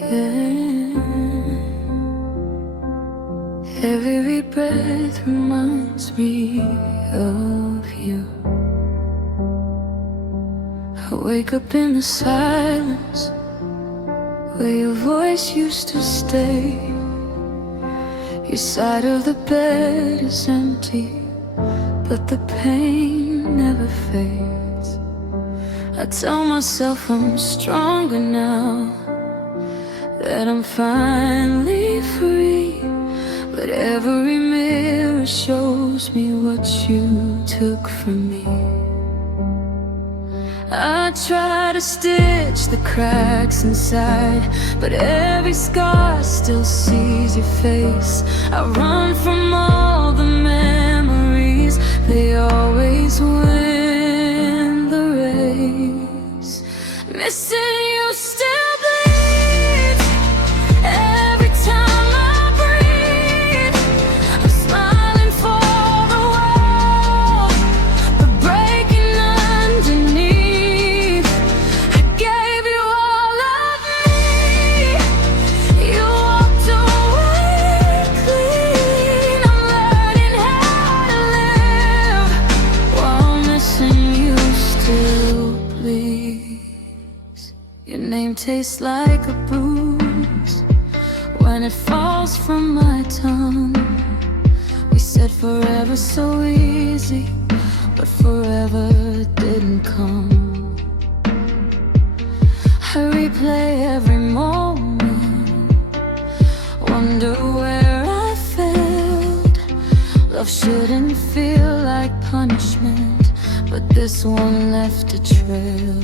Yeah. Every breath reminds me of you. I wake up in the silence where your voice used to stay. Your side of the bed is empty, but the pain never fades. I tell myself I'm stronger now, that I'm finally free, but every mirror shows me what you took from me. I try to stitch the cracks inside, but every scar still sees your face. I run from all the memories, they always win the race. Missing you still bleeds every time I breathe. I'm smiling for the world, but breaking underneath. I gave you all of me, you walked away clean. I'm learning how to live while missing you still bleeds. Your name tastes like a bruise when it falls from my tongue. We said forever so easy, but forever didn't come. I replay every moment, wonder where I failed. Love shouldn't feel like punishment, but this one left a trail.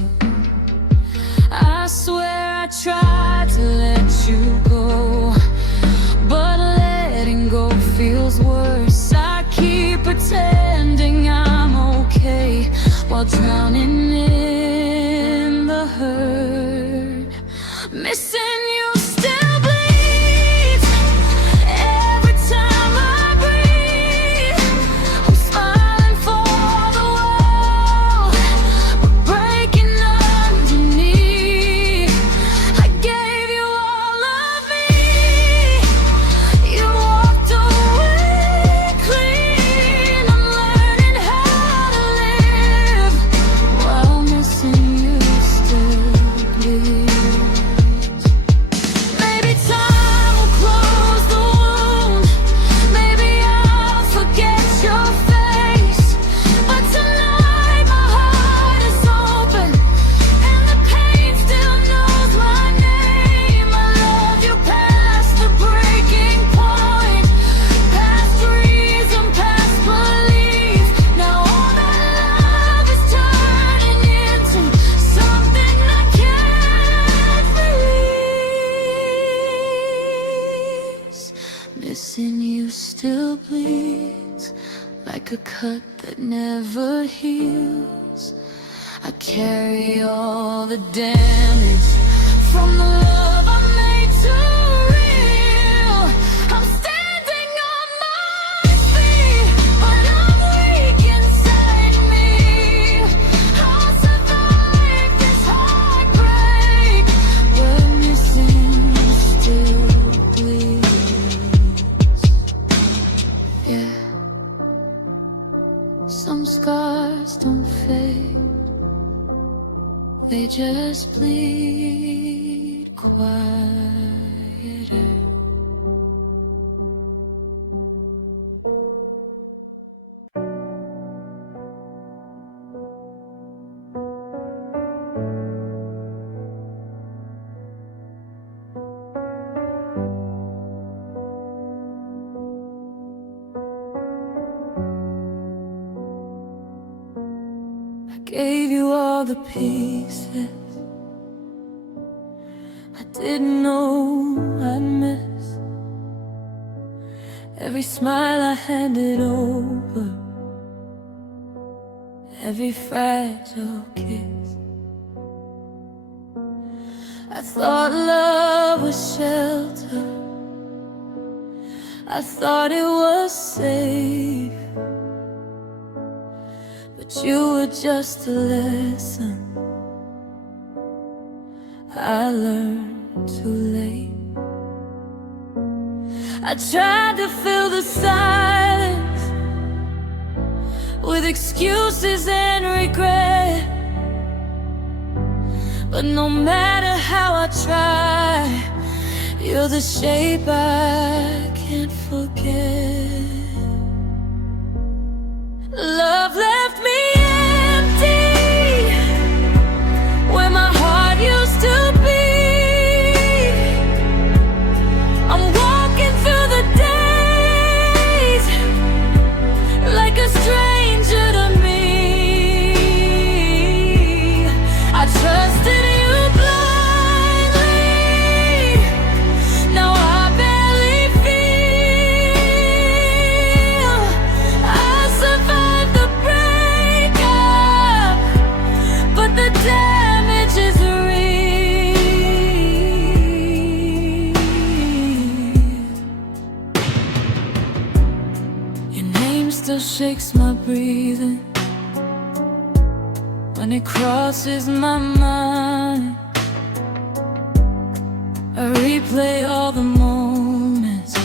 I swear I tried to let you go, but letting go feels worse. I keep pretending I'm okay while drowning in the hurt. Missing you still bleeds every time I breathe. I'm smiling for the world, but breaking underneath. I gave you all of me, you walked away clean. I'm learning how to live while missing you still bleeds. Maybe time will close the wound, maybe I'll forget your face, but tonight my heart is open and the pain still knows my name. I love you past the breaking point, past reason, past belief. Now all that love is turning into something I can't release. Missing you still bleeds like a cut that never heals. I carry all the damage from the love I made too real. I'm standing on my feet, but I'm weak inside me. I'll survive this heartbreak, but missing you still bleeds. Yeah. Some scars don't fade, they just bleed quieter. I gave you all the pieces I didn't know I'd miss. Every smile I handed over, every fragile kiss. I thought love was shelter, I thought it was safe, but you were just a lesson I learned too late. I tried to fill the silence with excuses and regret, but no matter how I try, you're the shape I can't forget. Love left me empty where my heart used to be. I'm walking through the days like a stranger to me. I trusted you blindly, now I barely feel. I survived the breakup, but the damage is real. Your name still shakes my breathing when it crosses my mind. I replay all the moments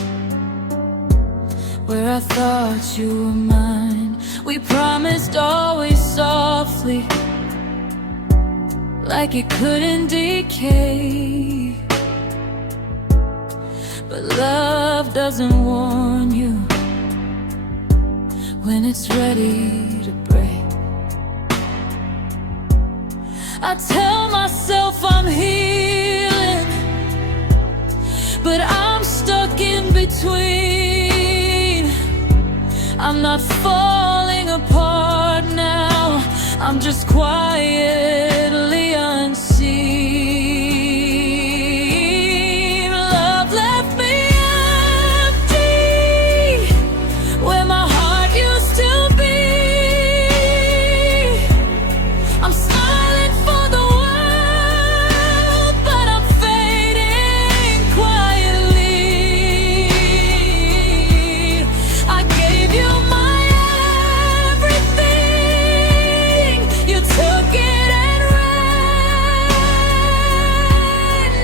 where I thought you were mine. We promised always softly, like it couldn't decay. But love doesn't warn you when it's ready to break. I tell myself I'm healing, but I'm stuck in between. I'm not falling apart now, I'm just quietly unseen. Love left me empty where my heart used to be. I'm smiling for the world, but I'm fading quietly. I gave you my everything, you took it and ran.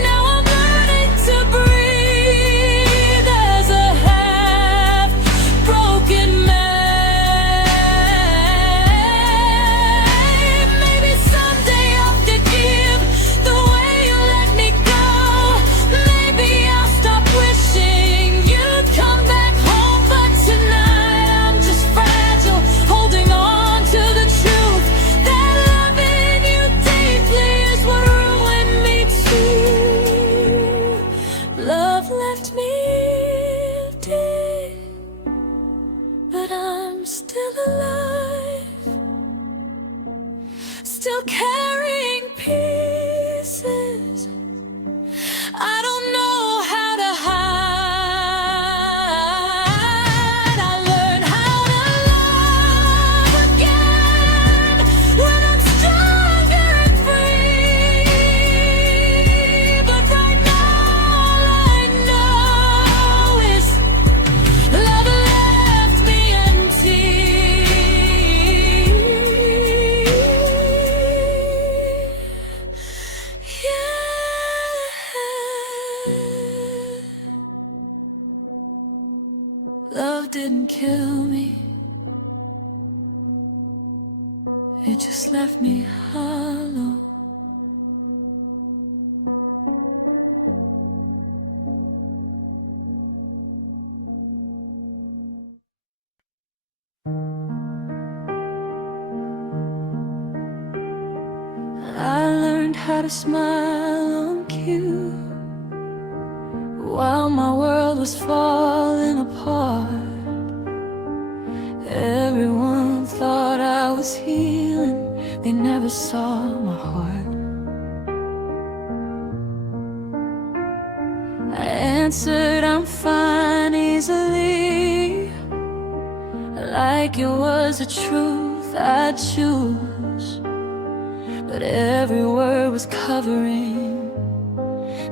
Now I'm learning to breathe as a half-broken man. Maybe someday I'll forgive the way you let me go. Maybe I'll stop wishing you'd come back home. But tonight I'm just fragile, holding on to the truth that loving you deeply is what ruined me too. Love left me empty, but I'm still alive, still carrying pieces I don't know how to hide. I learned how to love again when I'm stronger and free. But right now all I know is love left me empty. Love didn't kill me, it just left me hollow. I learned how to smile on cue while my world was falling apart. Everyone thought I was healing, they never saw my heart. I answered I'm fine easily, like it was a truth I'd choose. But every word was covering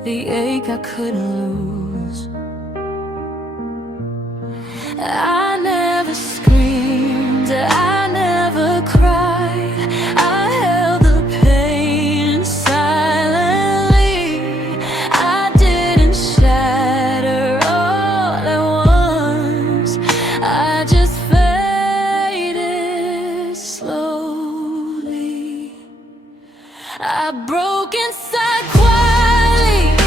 the ache I couldn't lose. I never screamed, I never cried, I held the pain silently. I I broke inside quietly.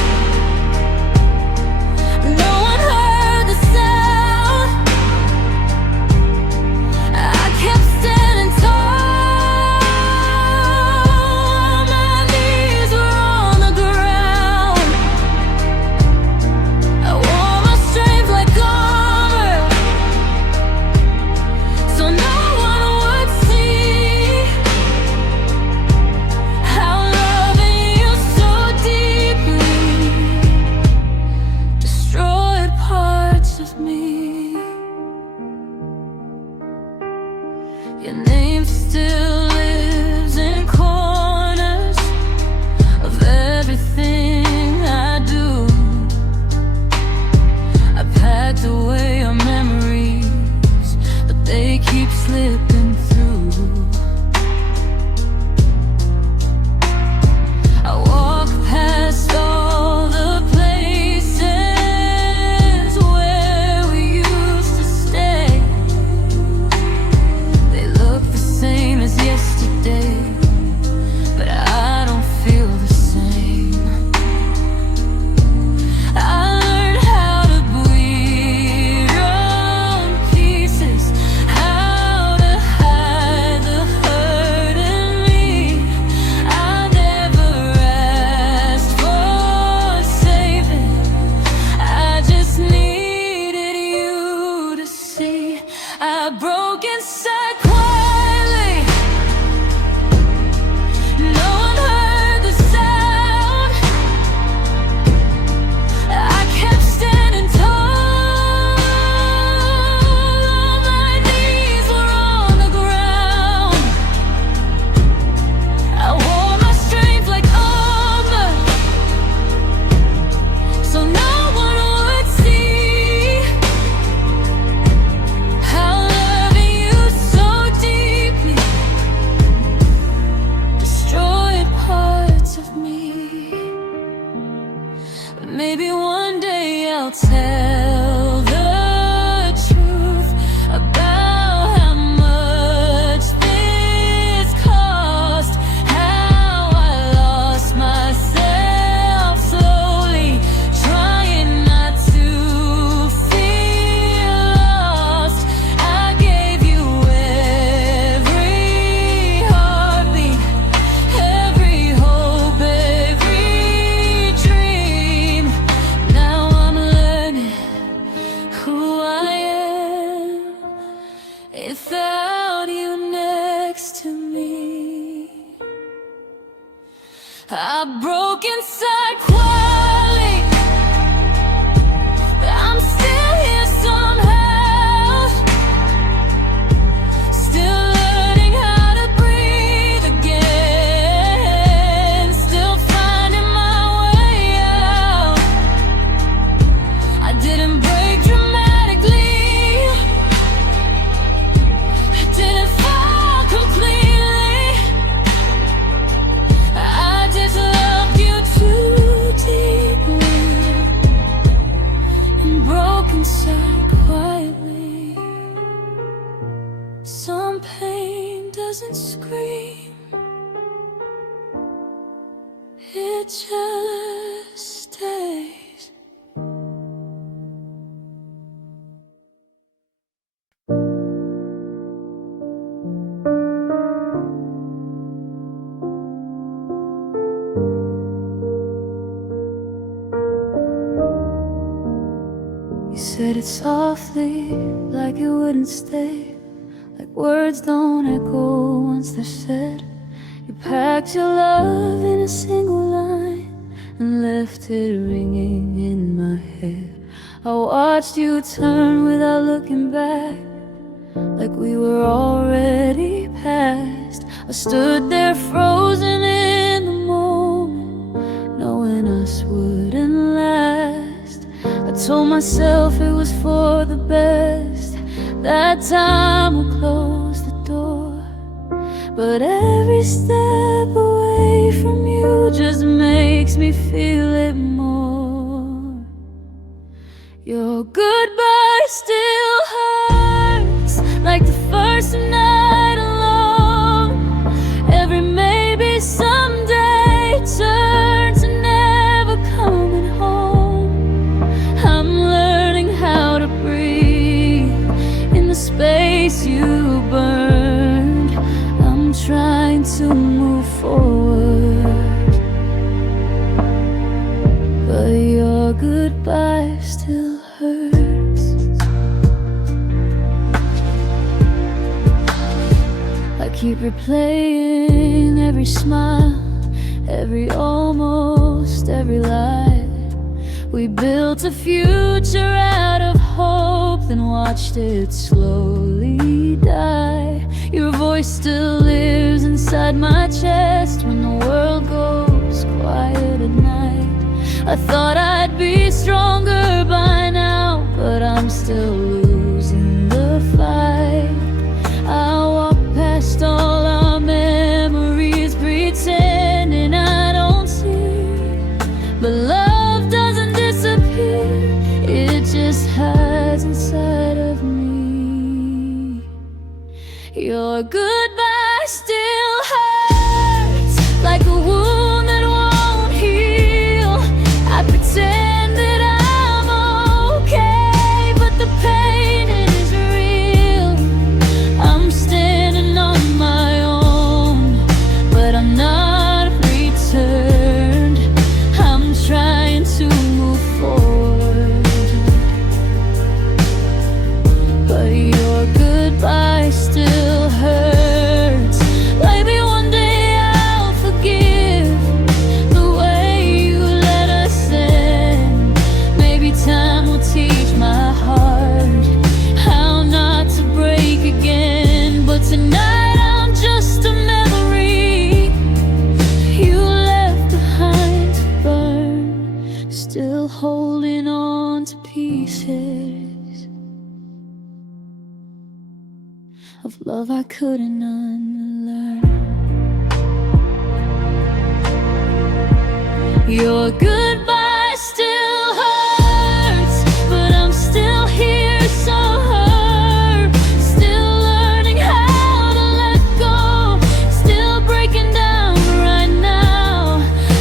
No one heard the sound. I kept standing tall. My knees were on the ground. I wore my strength like armor, so no one would see how loving you so deeply destroyed parts of me. Your name still lives in corners of everything I do. I packed away your memories, but they keep slipping through. I walk past all the places where we used to stay. They look the same as yesterday, but I don't feel the same. I learned how to bleed on pieces, how to hide the hurt in me. I never asked for saving, I just needed you to see. I broke inside quietly. No one heard the sound. I kept standing tall. My knees were on the ground. I wore my strength like armor, so no one would see how loving you so deeply destroyed parts of me. But maybe one day I'll tell the truth about how much this cost, how I lost myself slowly, trying not to feel lost. I gave you every heartbeat, every hope, every dream. Now I'm learning who I am without you next to me. I broke inside quietly, but I'm still here somehow, still learning how to breathe again, still finding my way out. I didn't break dramatically, I didn't fall completely. I just loved you too deeply and broke inside quietly. Some pain doesn't scream, it just stays. You said it softly, like it wouldn't stay, like words don't echo once they're said. You packed your love in a single line and left it ringing in my head. I watched you turn without looking back, like we were already past. I stood there frozen in the moment, knowing us wouldn't last. I told myself it was for the best, that time would close the door. But every step away from you just makes me feel it more. Your goodbye still hurts, like the first night alone. Every maybe someday Every playing, every smile, every almost, every lie. We built a future out of hope, then watched it slowly die. Your voice still lives inside my chest when the world goes quiet at night. I thought I'd be stronger by now, but I'm still losing the fight. I walk past all our memories, pretending I don't see. But love doesn't disappear, it just hides inside of me. Your goodbye still hurts, like a wound that won't heal. I pretend that I'm okay, but the pain is real. I'm standing on my own, but I'm not returned. I'm trying to move forward, but your goodbye still hurts. Maybe one day I'll forgive the way you let us in. Maybe time will teach my heart how not to break again. But tonight I'm just a memory you left behind to burn, still holding on to pieces of love I couldn't unlearn. Your goodbye still hurts, but I'm still here, so hurt. Still learning how to let go, still breaking down right now.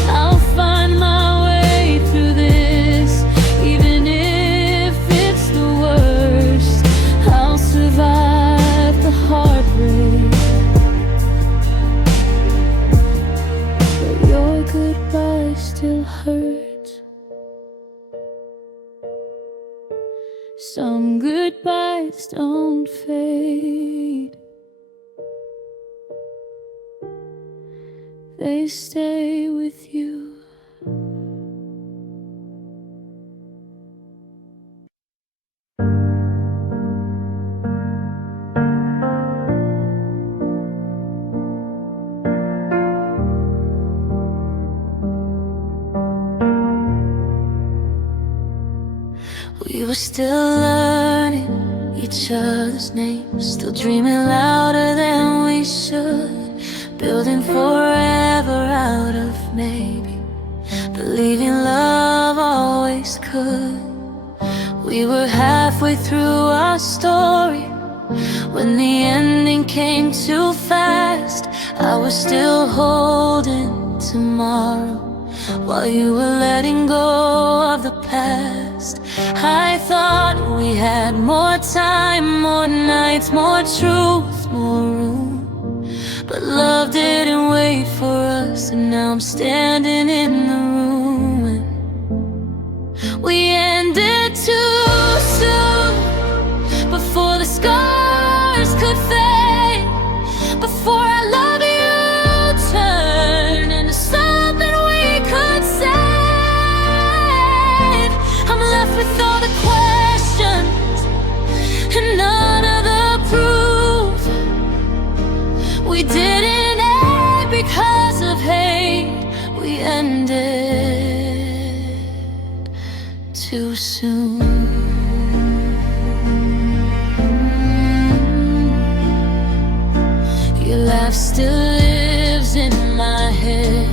I'll find my way through this, even if it's the worst. I'll survive the heartbreak, but your goodbye still hurts. Some goodbyes don't fade, they stay with you. We were still learning each other's names, still dreaming louder than we should, building forever out of maybe, believing love always could. We were halfway through our story when the ending came too fast. I was still holding tomorrow while you were letting go of the past. I thought we had more time, more nights, more truth, more room, but love didn't wait for us, and now I'm standing in the ruin. We ended too soon, before the scars could fade, before our love you turned into something we could save. I'm left with all the questions and none of the proof. We didn't end because of hate, we ended too soon. Your laugh still lives in my head,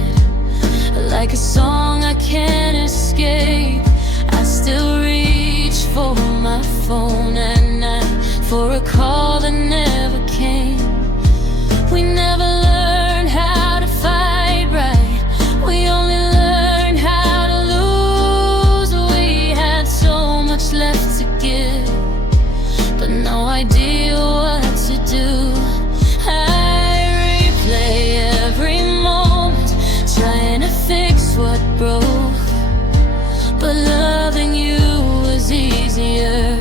like a song I can't escape. I still reach for my phone at night, for a call that never came. We never learned how to fight right, we only learned how to lose. We had so much left to give, but no idea what to do. I replay every moment, trying to fix what broke, but loving you was easier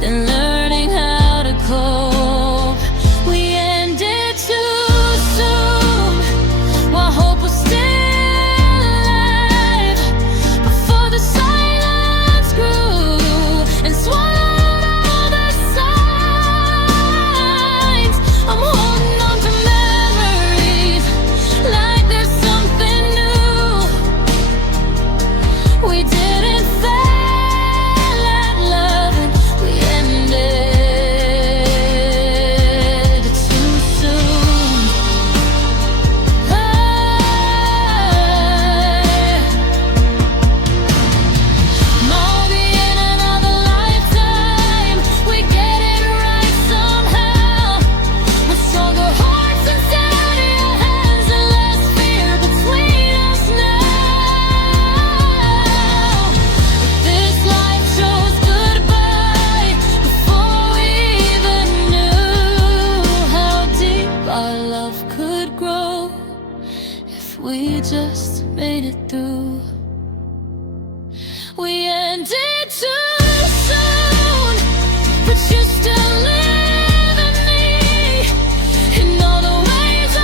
than learning how to cope. We ended too it through. We ended too soon, but you still live in me, in all the ways I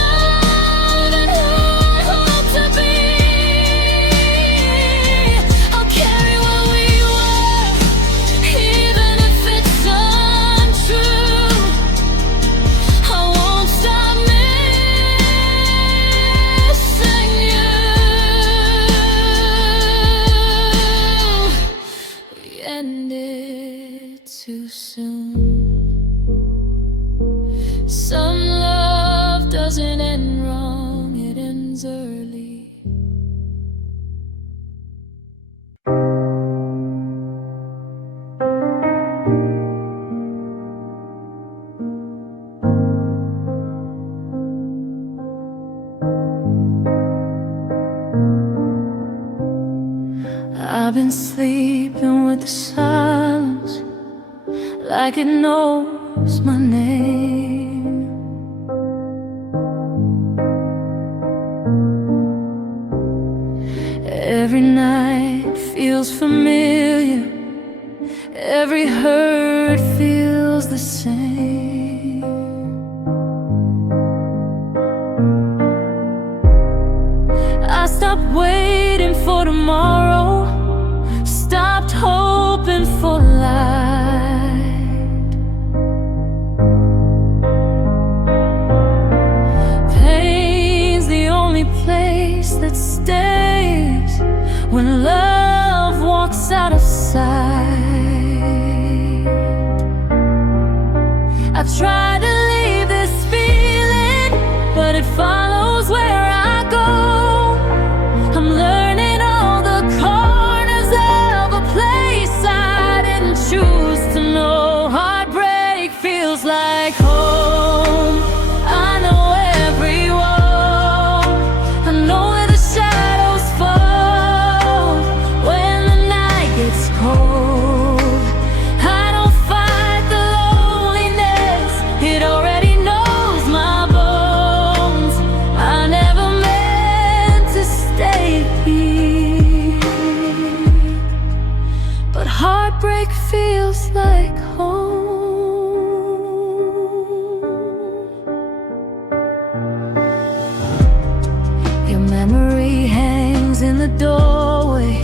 love and who I hope to be. I'll carry what we were, even if it's untrue. I won't stop missing you. We ended too soon. Some love doesn't end wrong, it ends early. I've been sleeping with the silence, like it knows my name. Every night feels familiar, every hurt feels the same. I stopped waiting for tomorrow, stopped hoping for light. Pain's the only place that stays when love walks out of sight. I try to leave this feeling, but it follows where I go. I'm learning all the corners of a place I didn't choose to know. Heartbreak feels like home. I know every wall, I know where the shadows fall when the night gets cold. I don't fight the loneliness, it already knows my bones. I never meant to stay here, but heartbreak feels like home. Your memory hangs in the doorway,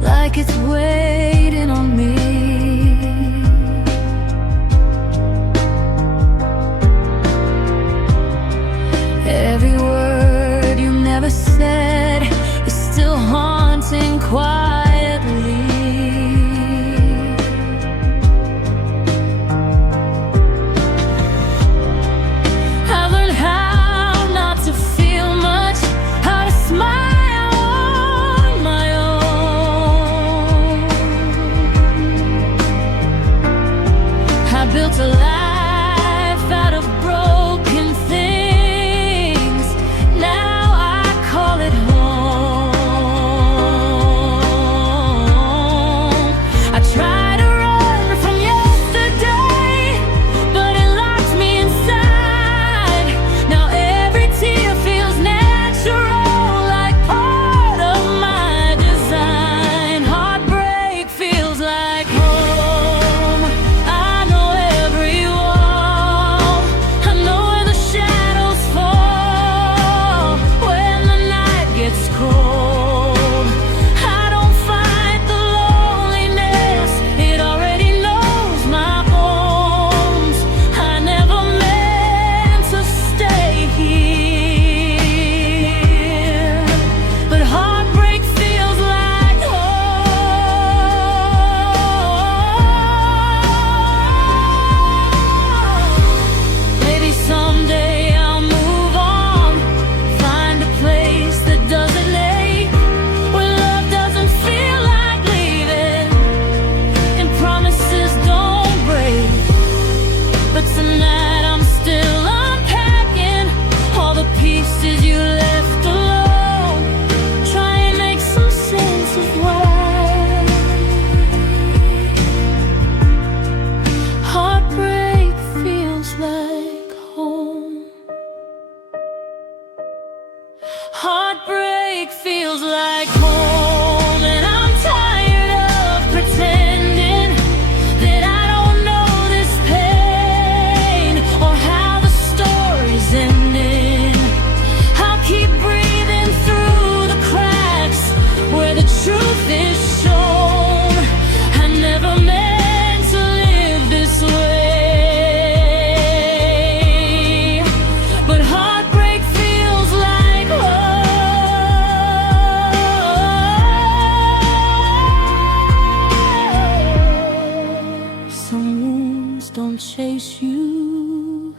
like it's waiting on me. Every word you never said is still haunting quietly. I've learned how not to feel much, how to smile on my own. I built a life out of broken things. Now I call it home. heartbreak feels like home, and I'm tired of pretending that I don't know this pain or how the story's ending. I'll keep breathing through the cracks where the truth is shown. I never meant to live this way, but heartbreak feels like home. Some wounds don't chase you,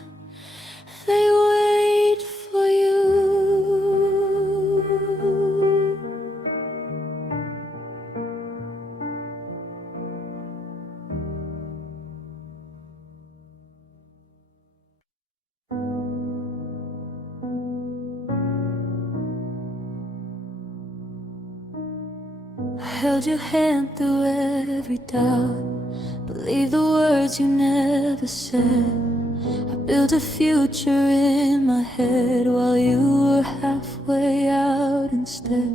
they wait for you. I held your hand through every doubt, believe the words you never said. I built a future in my head while you were halfway out instead.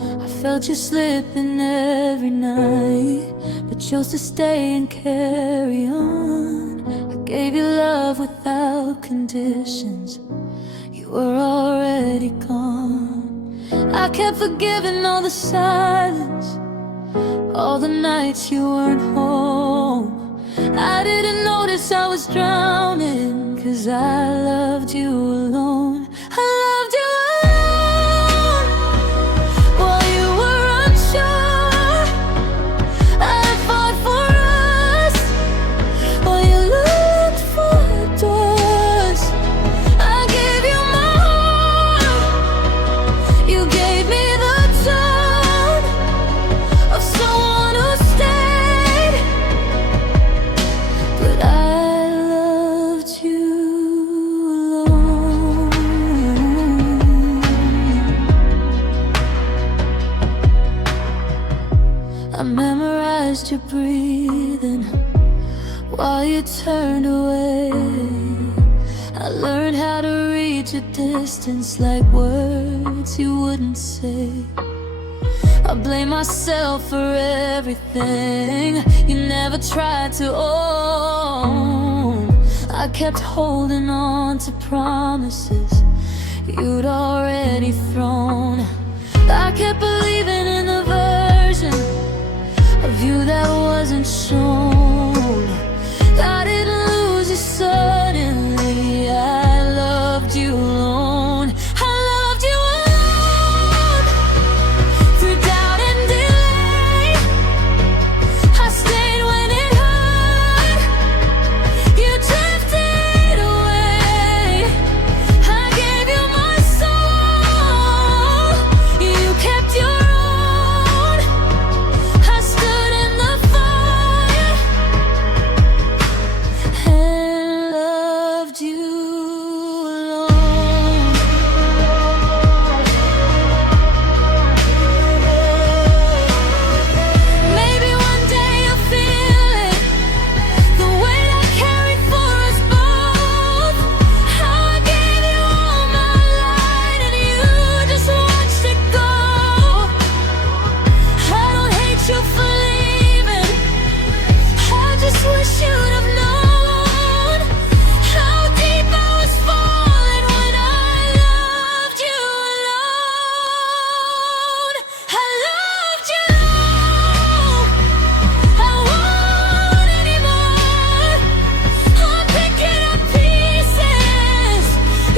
I felt you slipping every night, but chose to stay and carry on. I gave you love without conditions, you were already gone. I kept forgiving all the silence, all the nights you weren't home. I didn't notice I was drowning, 'cause I loved you alone. I loved you alone while you were unsure. I fought for us while you looked for doors. I gave you my heart, you gave me the tone of someone who stayed, but I loved you alone. I memorized your breathing while you turned away. I learned how to read your distance like words you wouldn't say. I blame myself for everything you never tried to own. I kept holding on to promises you'd already thrown. I kept believing in the version of you that wasn't shown. I didn't lose you suddenly, I loved you alone. I loved you alone through doubt and delay. I stayed when it hurt, you drifted away. I gave you my soul, you kept your own. I stood in the fire and loved you alone. Maybe one day you'll feel it, the weight I carried for us both. How I gave you all my light and you just watched it go. I don't hate you for leaving, I just wish you'd have known how deep I was falling when I loved you alone. I loved you alone, I won't anymore. I'm picking up pieces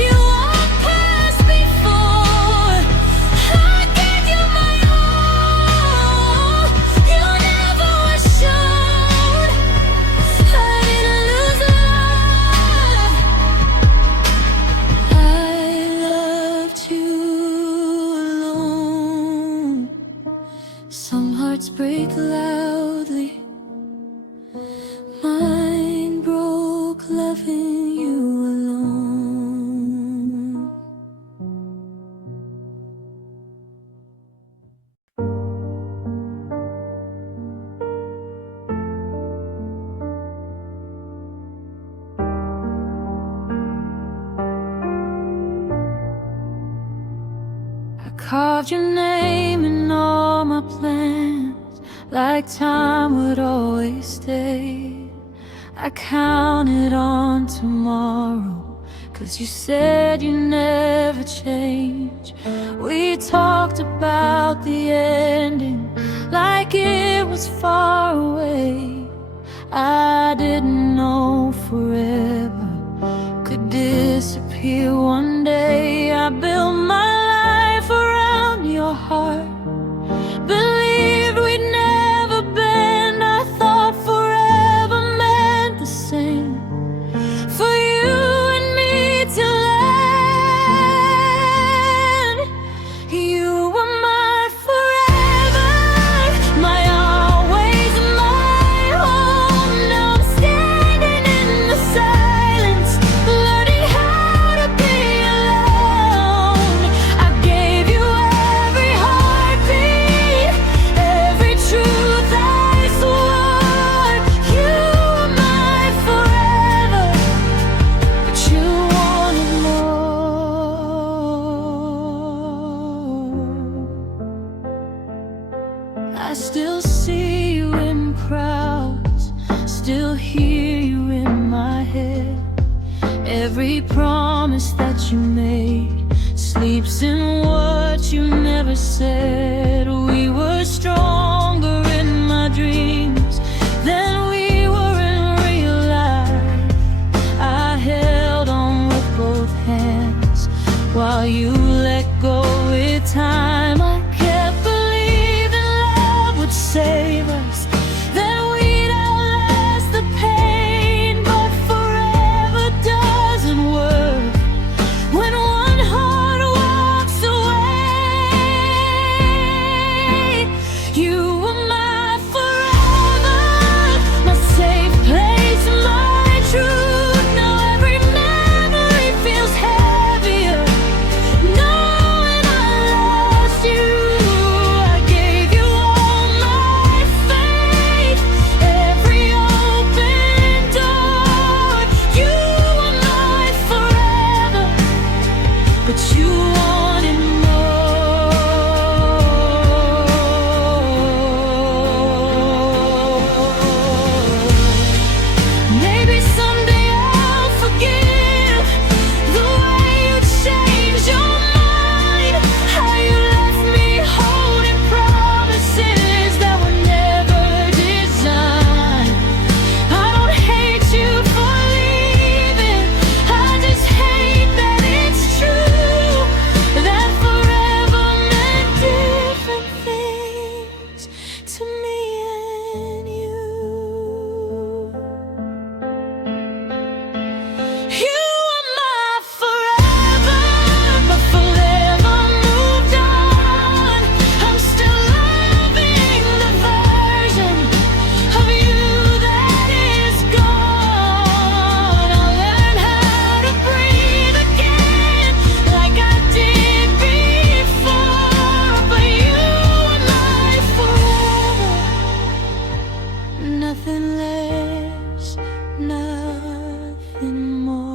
you walked past before. I gave you my all, you never were shown. I didn't lose love, I loved you alone. Some hearts break loudly, mine broke loving you alone. carved your name in all my plans, like time would always stay. I counted on tomorrow, 'cause you said you never change. We talked about the ending like it was far away. I didn't know forever could disappear one day. I built my life around your heart, believed we'd never bend. I thought forever meant the same for you and me till end. You were my forever, my always, my home. Now I'm standing in the silence, learning how to be alone. I gave you every heartbeat, every truth I swore. You were my forever, but you wanted more. I still see you in crowds, still hear you in my head. Every promise that you made sleeps in what you never said. We were stronger in my dreams than we were in real life. I held on with both hands while you let go with time. I kept believing love would save us, that we'd outlast the pain. But forever doesn't work when one heart walks away. You were my forever, my safe place, my truth. Now every memory feels heavier, knowing I lost you. I gave you all my faith, every open door. You were my forever, but you wanted more. Maybe someday I'll forgive the way you changed your mind, how you left me holding promises that were never designed. I don't hate you for leaving, I just hate that it's true, that forever meant different things to me and you. You were my forever, but forever moved on. I'm still loving the version of you that is gone. I'll learn how to breathe again like I did before. But you were my forever, nothing less, nothing more.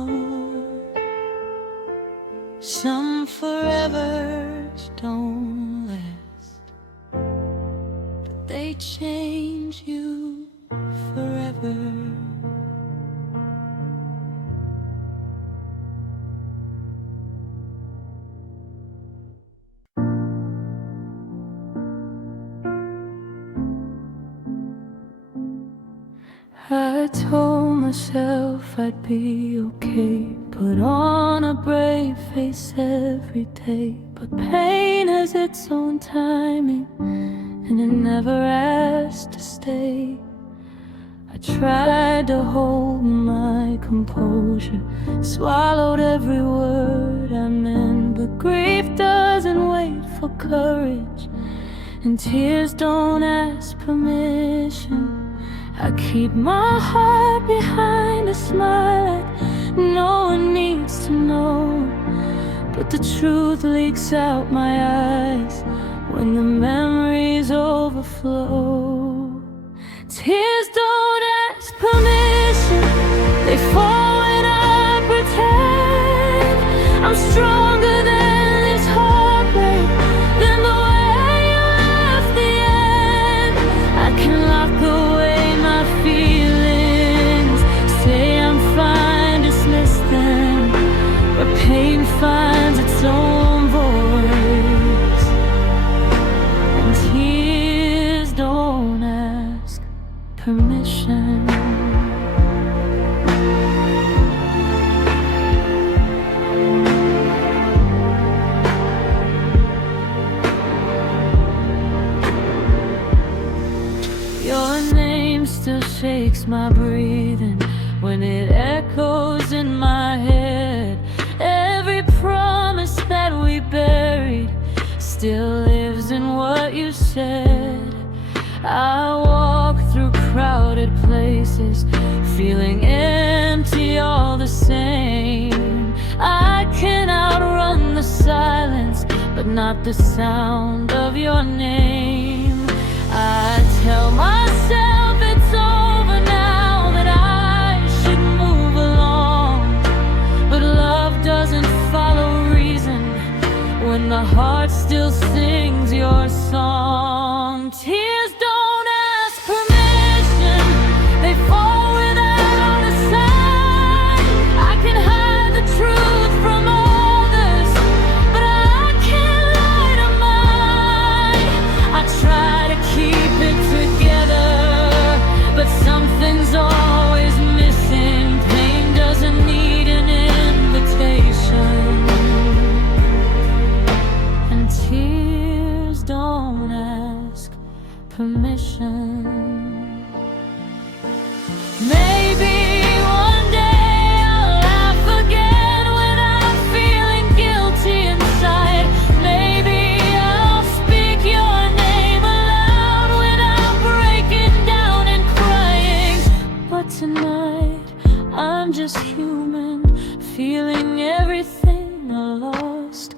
Some forevers don't last, but they change you forever. I told myself I'd be okay, put on a brave face every day. But pain has its own timing, and it never asked to stay. I tried to hold my composure, swallowed every word I meant. But grief doesn't wait for courage, and tears don't ask permission. I keep my heart behind a smile like no one needs to know. But the truth leaks out my eyes when the memories overflow. Tears don't ask permission, they fall when I pretend I'm stronger than this heartbreak. shakes my breathing when it echoes in my head. Every promise that we buried still lives in what you said. I walk through crowded places, feeling empty all the same. I can outrun the silence, but not the sound of your name. I tell myself it's over now, that I should move along, but love doesn't follow reason when the heart still sings your song. Tears don't ask permission, they fall without a sign. I can hide the truth from others, but I can't lie to mine. I try to keep it together, but something's always missing. Pain doesn't need an invitation, and tears don't ask permission. Maybe one day I'll laugh again when I'm feeling guilty inside. Maybe I'll speak your name aloud when I'm breaking down and crying. But tonight I'm just human, feeling everything I lost.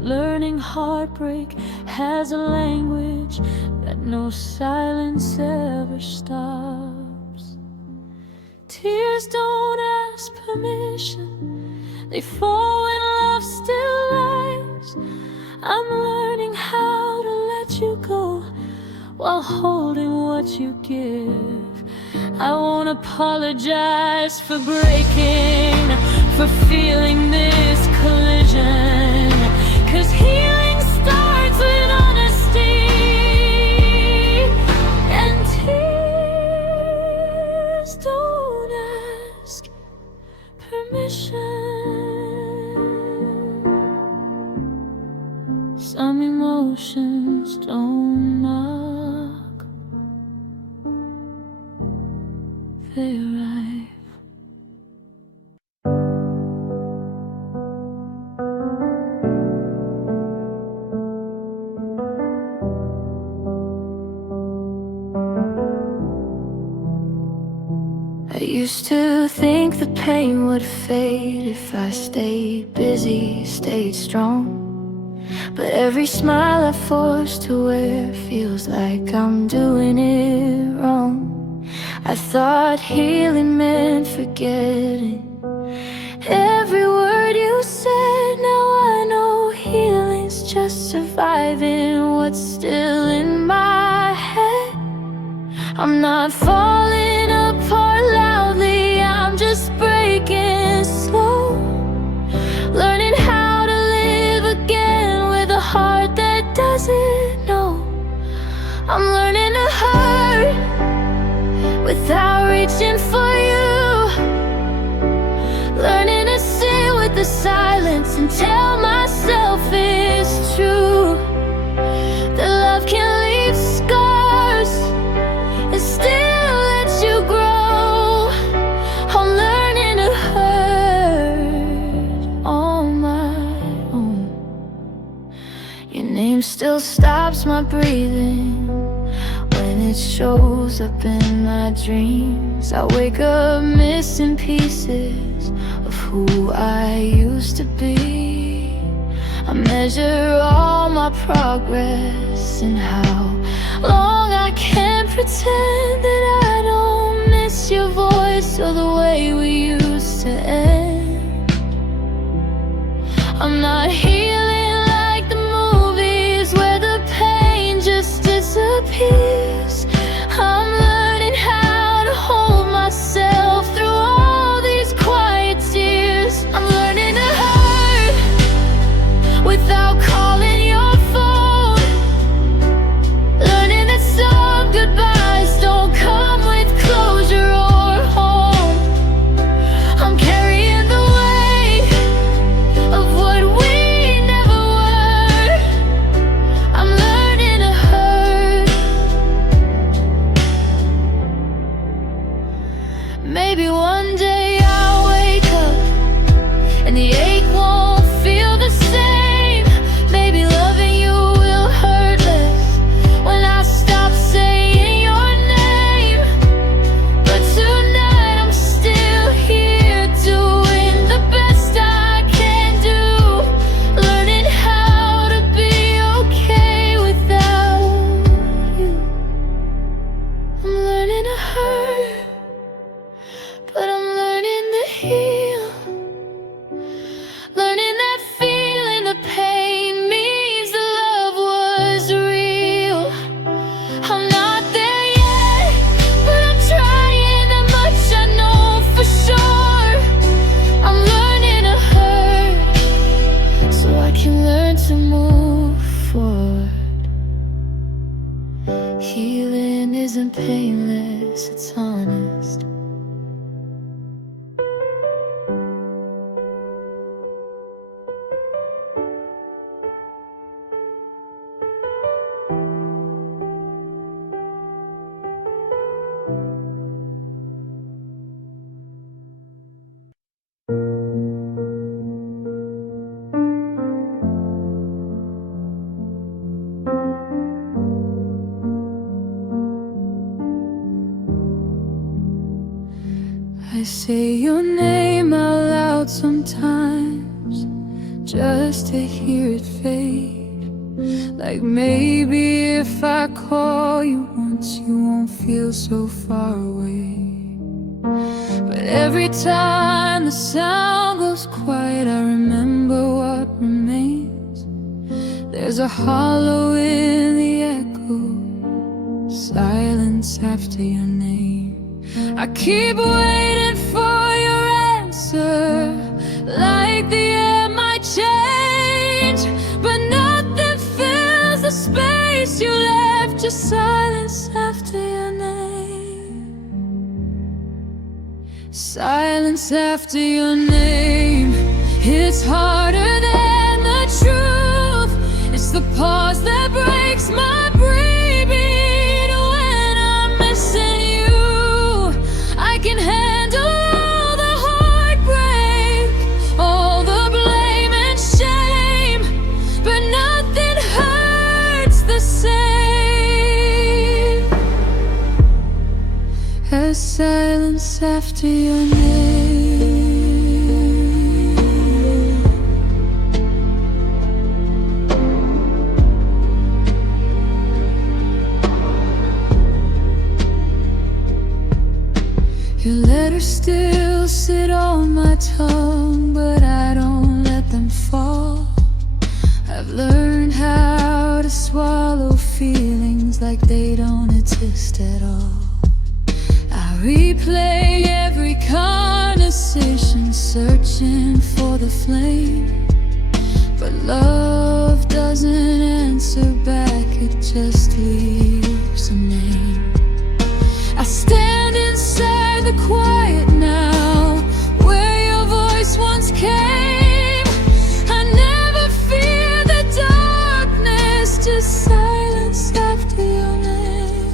Learning heartbreak has a language that no silence ever stops. Tears don't ask permission, they fall when love still lies. I'm learning how to let you go while holding what you give. I won't apologize for breaking, for feeling this collision, 'cause healing starts with honesty, and tears don't ask permission. Some emotions don't knock, they arrive. I used to think the pain would fade if I stayed busy, stayed strong. But every smile I force to wear feels like I'm doing it wrong. I thought healing meant forgetting every word you said. Now I know healing's just surviving what's still in my head. I'm not falling apart loudly, I'm just breaking slow, learning how to live again with a heart that doesn't know. I'm learning to hurt without reaching for you, learning to sit with the silence and tell myself it's true, that love can leave scars and still let you grow. I'm learning to hurt on my own. Your name still stops my breathing when it shows up in my dreams. I wake up missing pieces of who I used to be. I measure all my progress and how long I can pretend that I don't miss your voice or the way we used to end. I'm not healing like the movies where the pain just disappears. I'm learning how to hold myself through all these quiet tears. I'm learning to hurt without calling your phone, learning that some goodbyes don't come with closure or home. I'm carrying the weight of what we isn't painless, it's honest. I say your name out loud sometimes, just to hear it fade. Like maybe if I call you once, you won't feel so far away. But every time the sound goes quiet, I remember what remains. There's a hollow in the echo, silence after your name. I keep waiting for your answer, like the air might change, but nothing fills the space you left, just silence after your name. Silence after your name. It's harder than the truth. It's the pause that breaks my breathing when I'm missing you. I can handle all the heartbreak, all the blame and shame, but nothing hurts the same as silence after your name. Your letters still sit on my tongue, but I don't let them fall. I've learned how to swallow feelings like they don't exist at all. I replay every conversation, searching for the flame, but love doesn't answer back, it just leaves a name. I stand inside the quiet now, where your voice once came. I never fear the darkness, just silence after your name.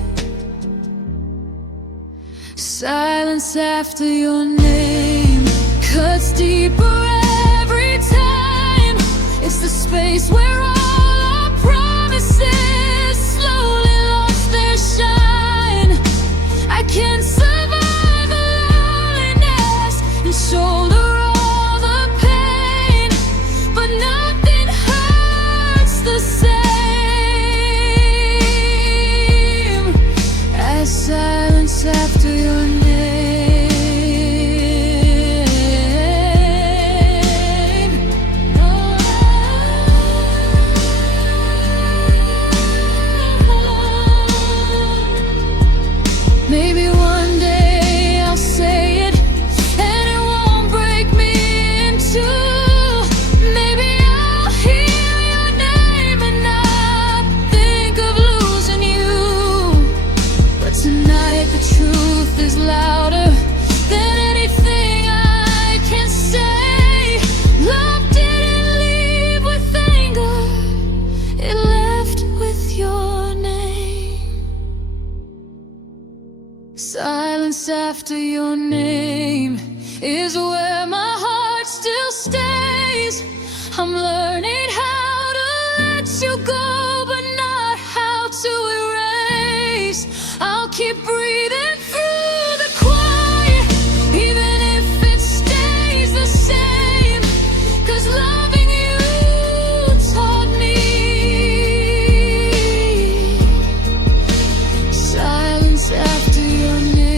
Silence after your name cuts deeper every time. It's the space where all our promises slowly lost their shine. I can survive the loneliness and shoulder all the pain, but nothing hurts the same as silence after your name. Maybe one day I'll say it and it won't break me in two. Maybe I'll hear your name and not think of losing you. But tonight the truth is louder than anything I can say. Love didn't leave with anger, it left with your name. Silence after your name is where my heart still stays. I'm learning how to let you go, but not how to erase. I'll keep breathing through the quiet, even if it stays the same, 'cause loving you taught me. Silence after your name.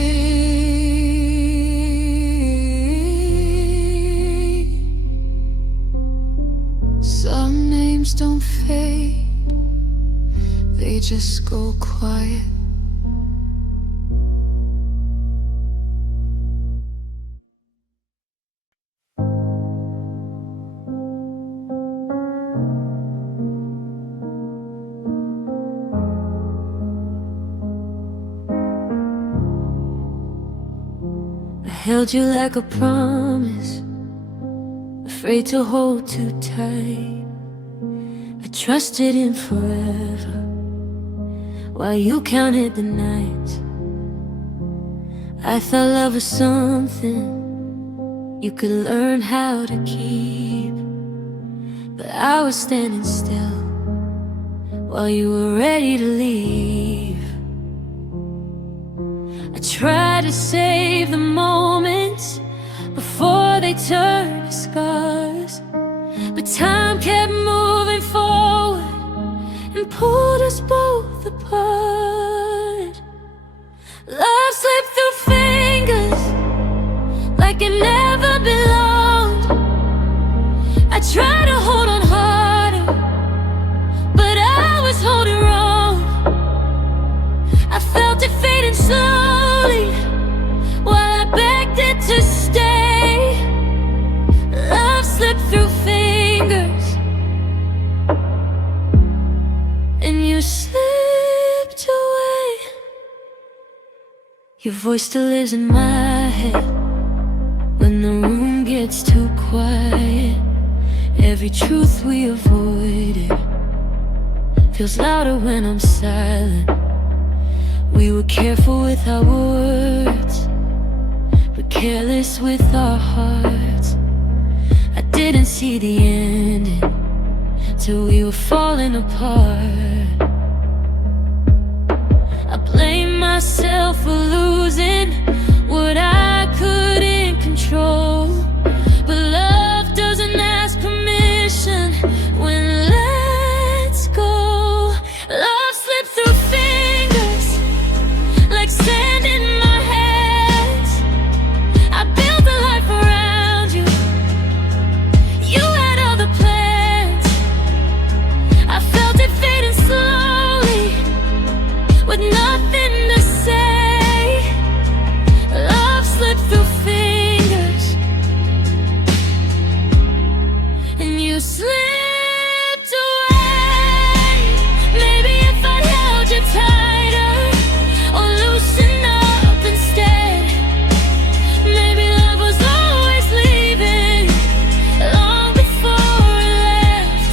Some names don't fade, they just go quiet. held you like a promise, afraid to hold too tight. I trusted in forever while you counted the nights. I thought love was something you could learn how to keep, but I was standing still while you were ready to leave. I tried to save the moments before they turned to scars, but time kept moving forward and pulled us both apart. Love slipped through fingers like it never belonged. I tried to hold on harder, but I was holding wrong. I felt it fading slowly while I begged it to stay. Love slipped through fingers, and you slipped away. Your voice still lives in my head when the room gets too quiet. Every truth we avoided feels louder when I'm silent. We were careful with our words, but careless with our hearts. I didn't see the ending till we were falling apart. I blame myself for losing what I couldn't control, but love doesn't ask permission when it lets go. Love slipped through fingers like sand in my hands. I built a life around you. You had all the plans. I felt it fading slowly with nothing to say. Love slipped through fingers, and you slipped away. Maybe if I'd held you tighter or loosened up instead, maybe love was always leaving long before it left.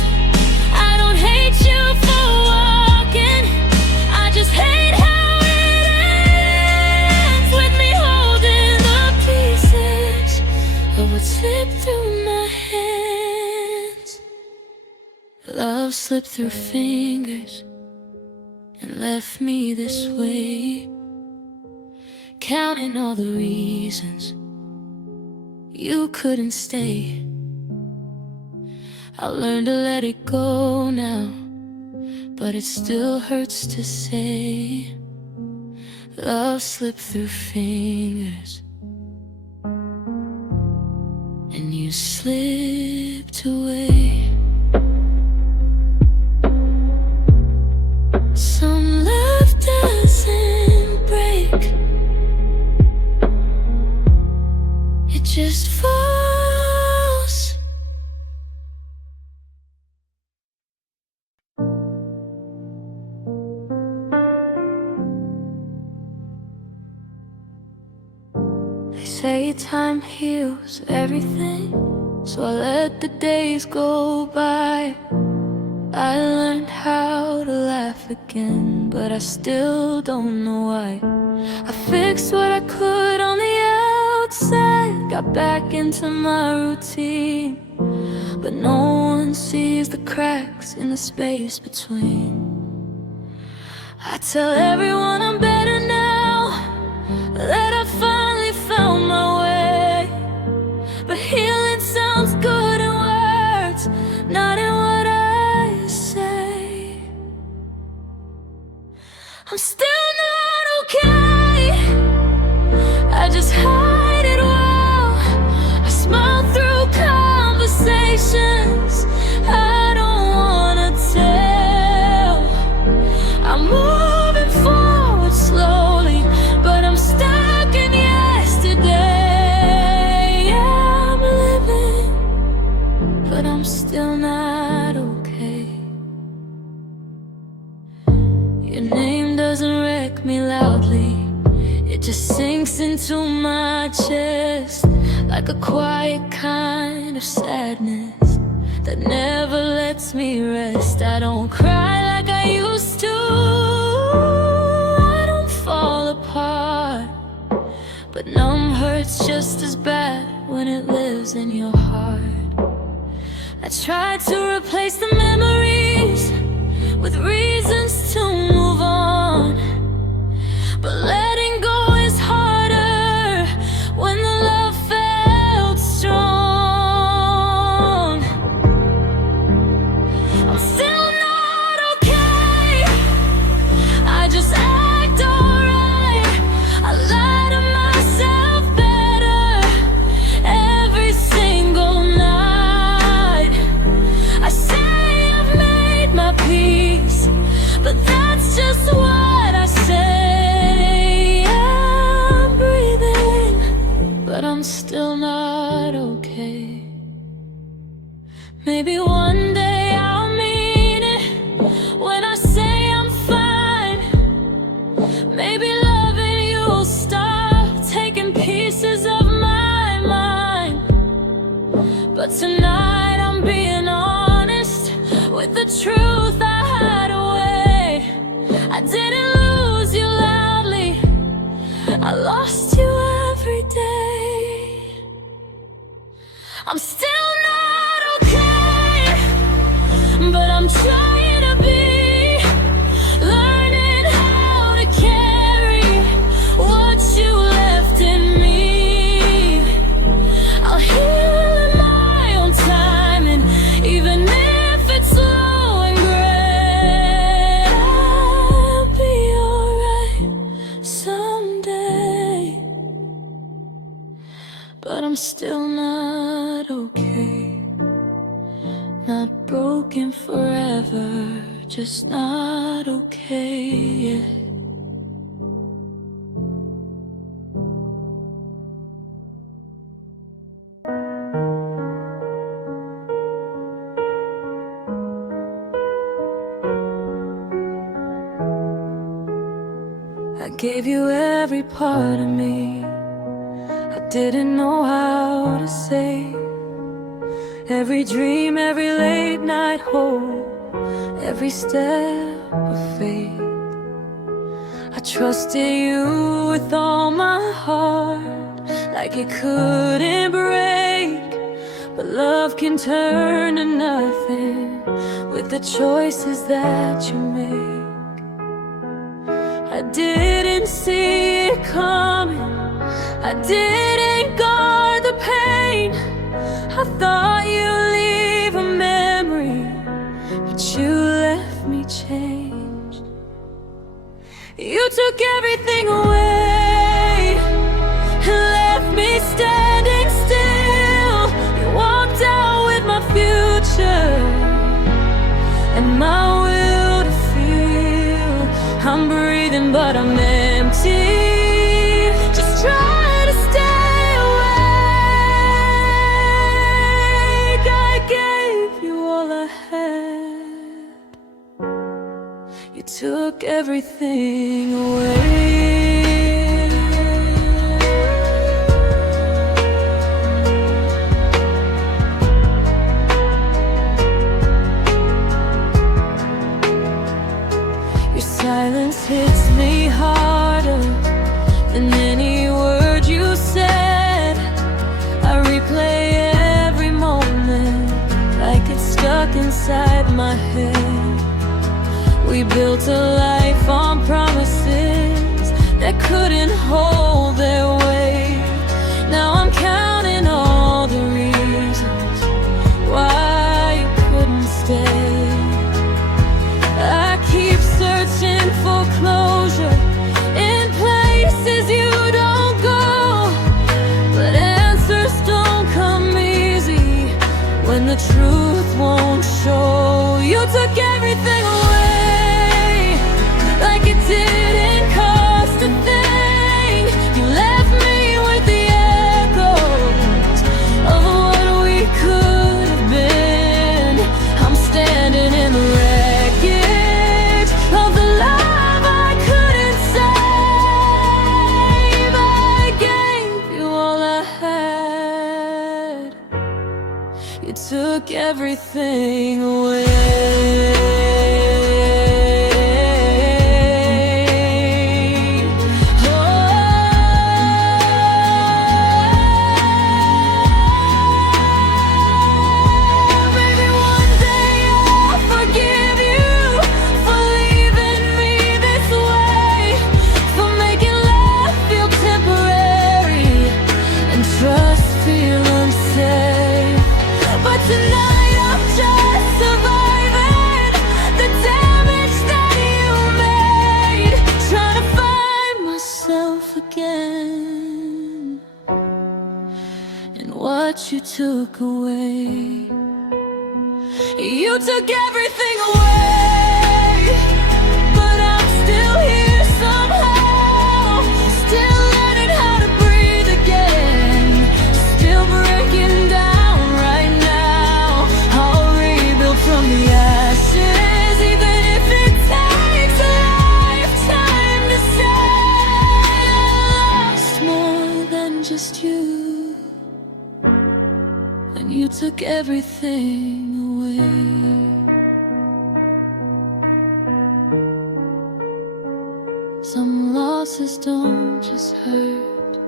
I don't hate you for walking, I just hate how it ends with me holding the pieces of what slipped through my hands. Love slipped through fingers and left me this way, counting all the reasons you couldn't stay. I'll learn to let it go now, but it still hurts to say. Love slipped through fingers, and you slipped away. Some love doesn't break, it just falls. They say time heals everything, so I let the days go by. I learned how to laugh again, but I still don't know why. I fixed what I could on the outside, got back into my routine, but no one sees the cracks in the space between. I tell everyone I'm better now, that I finally found my way, but healing sounds good in words, not in what I say. I'm still not okay, I just hide it well. I smile through conversations I don't wanna tell. I'm moving forward slowly, but I'm stuck in yesterday. I'm living, but I'm still not okay. Your name doesn't wreck me loudly, it It just sinks into my chest like a quiet kind of sadness that never lets me rest. I don't cry like I used to, I don't fall apart, but numb hurts just as bad when it lives in your heart. I tried to replace the memories with reasons to move on, but letting go is harder when the love felt strong. I'm still not okay, I just act alright. I lie to myself better every single night. I say I've made my peace, but that's just what I say. I'm breathing, but I'm still not okay. Maybe one day I'll mean it when I say I'm fine. Maybe loving you'll stop taking pieces of my mind. But tonight I'm being honest with the truth I hide away. I didn't lose you loudly, I lost you every day. I'm still not okay, but I'm trying to be, learning how to carry what you left in me. I'll heal in my own time, and even if it's slow and gray, I'll be alright someday. But I'm still not okay, not broken forever, just not okay yet. I gave you every part of me I didn't know how to say. Every dream, every late night hope, every step of faith. I trusted you with all my heart, like it couldn't break. But love can turn to nothing with the choices that you make. I didn't see it coming, I didn't guard the pain. I thought you'd leave a memory, but you left me changed. You took everything away and left me standing still. You walked out with my future and my will to feel. I'm breathing but I'm empty, just try to stay awake. I gave you all I had, you took everything away. Your silence hits me harder than any word you said. I replay every moment like it's stuck inside my head. We built a life on promises that couldn't hold their weight. Now I'm counting all the reasons why you couldn't stay. I keep searching for closure in places you don't go, but answers don't come easy when the truth won't show. You took everything away like it didn't cost a thing. You left took everything away. What you took away, you took everything away, but I'm still here somehow, still learning how to breathe again, still breaking down right now. I'll rebuild from the ashes, even if it takes a lifetime to say I lost more than just you. You took everything away. Some losses don't just hurt,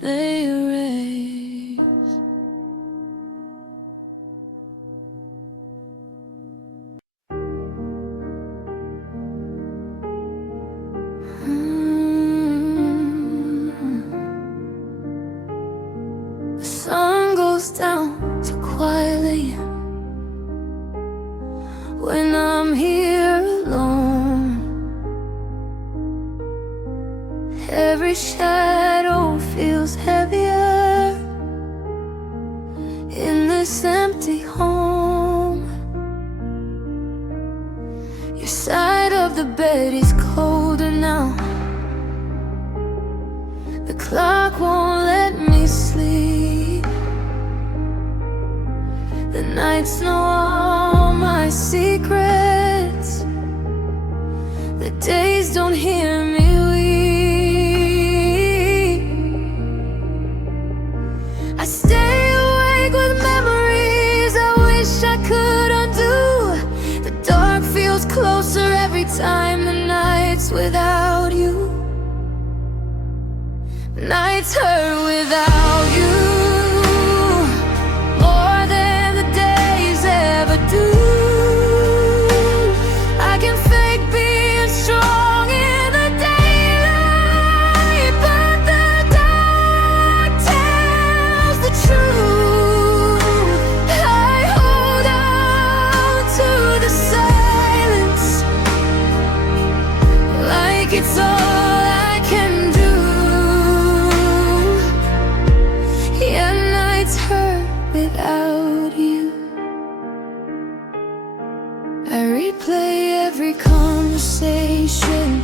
they erase. Sun goes down so quietly when I'm here alone. Every shadow feels heavier in this empty home. Your side of the bed is colder now. The clock won't let me sleep. The nights know all my secrets. The days don't hear me weep. I stay awake with memories I wish I could undo. The dark feels closer every time the night's without you. Nights hurt without you. It's all I can do. Yeah, nights hurt without you. I replay every conversation,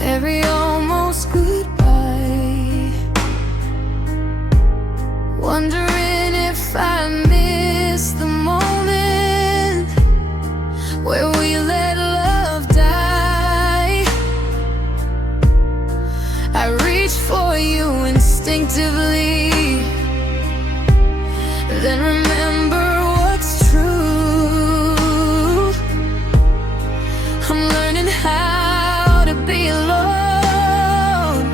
every almost goodbye, wondering if I missed the moment where we let love die. I reach for you instinctively, then remember what's true. I'm learning how to be alone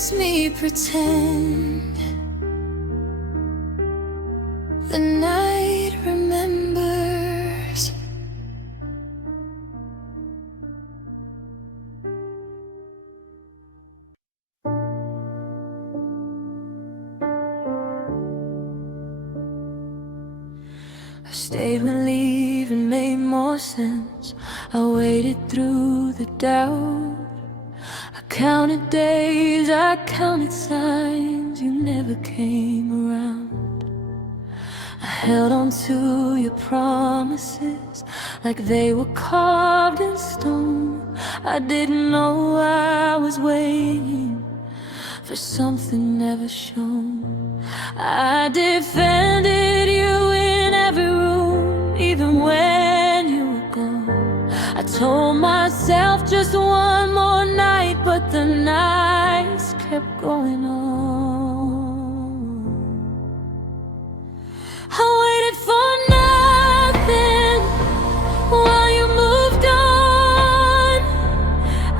makes me pretend the night remembers. I stayed when leaving made more sense. I waited through the doubt. I counted days, I counted signs. You never came around. I held on to your promises like they were carved in stone. I didn't know I was waiting for something never shown. I defended you in every room, even when you were gone. I told myself just one more night, but the nights kept going on. I waited for nothing while you moved on.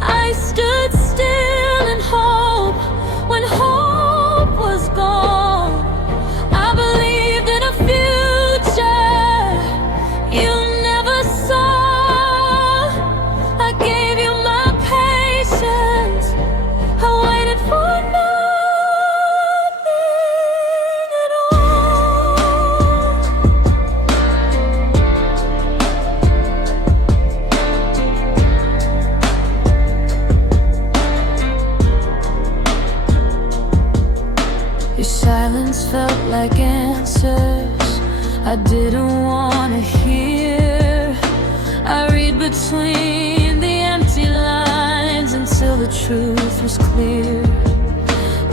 I stood still in hope when hope was gone. I believed in a future you never saw. I gave you my patience. I waited for nothing at all. Your silence felt like answers I didn't want to hear. I read between the empty lines until the truth was clear.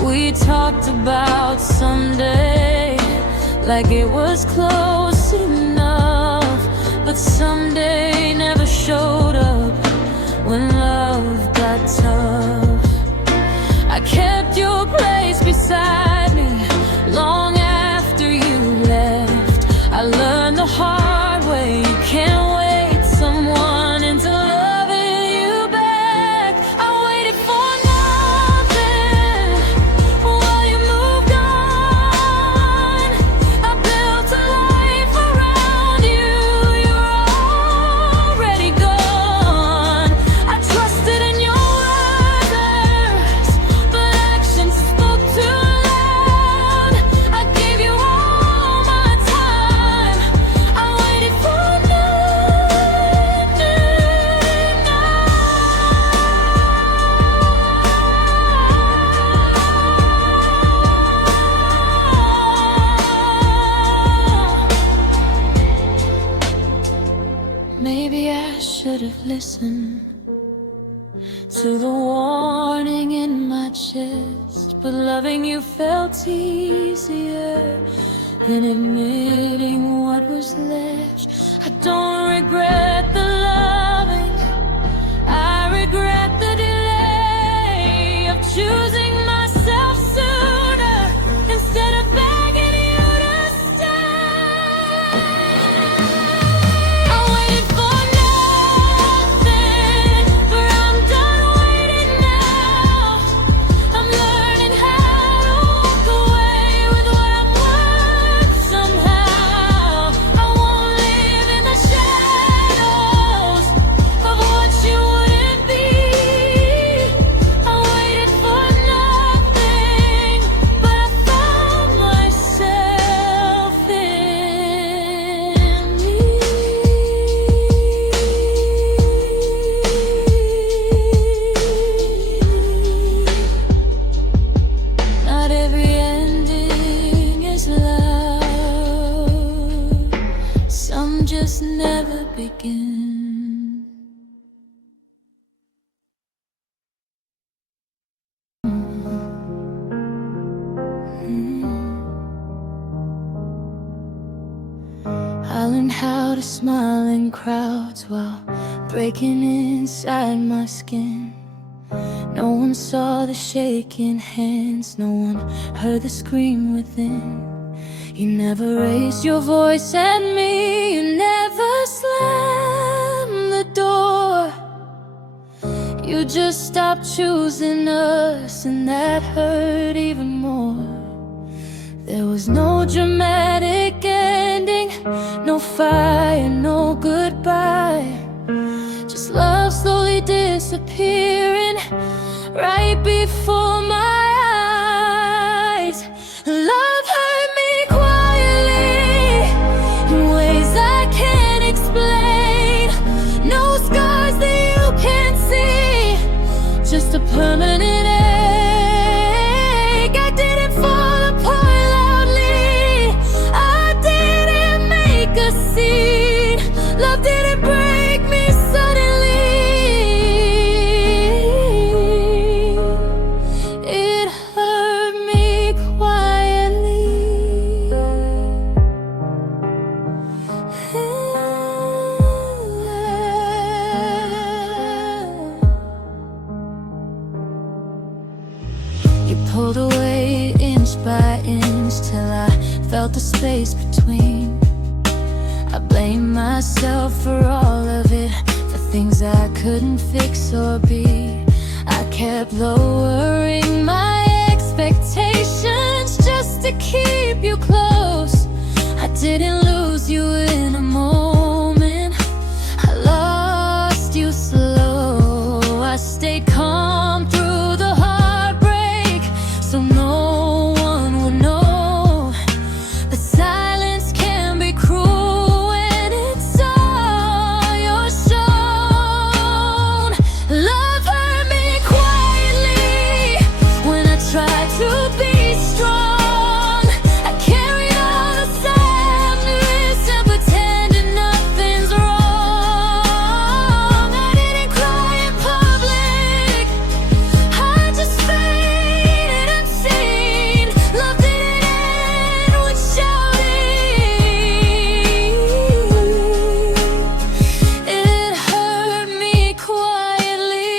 We talked about someday like it was close enough, but someday never showed up when love got tough. I kept your place beside me long after you left. I learned the hard way, you can't wait someone into loving you back. I waited for nothing while you moved on. I built a life around you, you were already gone. I trusted in your words, but actions spoke too loud. I gave you all my time. I waited for nothing. Maybe I should have listened to the warning in my chest, but loving you felt easier than admitting what was left. I don't regret the loving, I regret the delay of choosing myself sooner instead of begging you to stay. I waited for nothing, but I'm done waiting now. I'm learning how to walk away with what I'm worth somehow. I won't live in the shadows of what you wouldn't be. I waited for nothing, but I found myself in me. Not every ending is love. Some just never begin. I learned how to smile in crowds while breaking inside my skin. No one saw the shaking hands, no one heard the scream within. You never raised your voice at me, you never slammed the door. You You just stopped choosing us, and that hurt even more. There was no dramatic ending, no fire, no goodbye. Just love slowly disappearing right before my eyes. Love hurt me quietly in ways I can't explain. No scars that you can't see, just a permanent ache. I didn't fall apart loudly, I didn't make a scene. Love didn't break me suddenly, it hurt me quietly. You pulled away inch by inch till I felt the space between. I blame myself for all of it, for things I couldn't fix or be. I kept lowering my expectations just to keep you close. I didn't lose you in a moment, I lost you slow. I stayed calm through the heartbreak, so no one would know. The silence can be cruel when it's all you're shown. Love hurt me quietly when I tried to be strong. I carried all the sadness and pretended nothing's wrong. I didn't cry in public, I just faded unseen. Love didn't end with shouting, it hurt me quietly.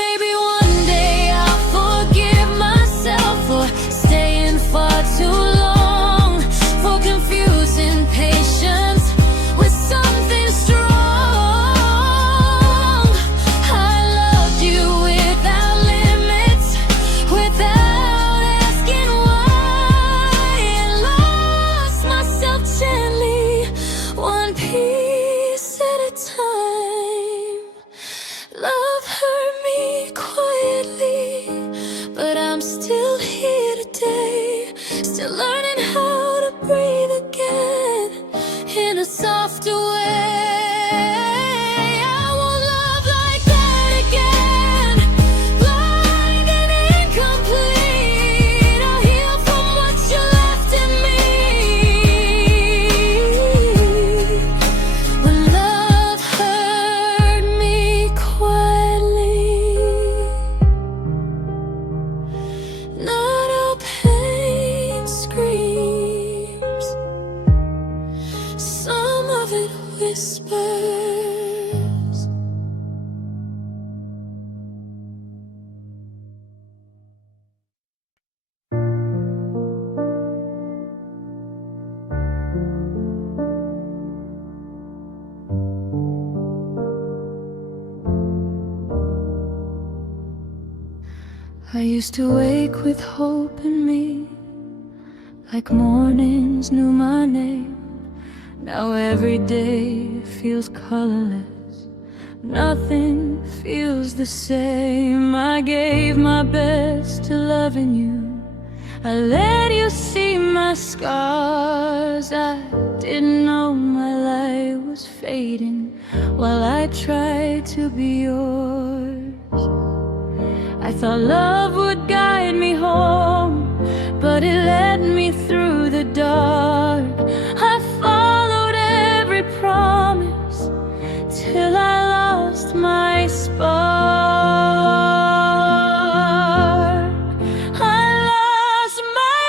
Maybe one day I'll forgive myself for staying far too long, for confusing patience with something strong. I loved you without limits, without asking why, and lost myself gently, one piece at a time. Love hurt me quietly, but I'm still here today, still learning how to breathe again in a softer way. I won't love like that again, blind and incomplete. I'll heal from what you left in me. When love hurt me quietly, not all pain screams, some of it whispers. I used to wake with hope in me, like mornings knew my name. Now every day feels colorless, nothing feels the same. I gave my best to loving you, I let you see my scars. I didn't know my light was fading while I tried to be yours. I thought love would guide me home, but it led me through the dark. I followed every promise till I lost my spark. I lost my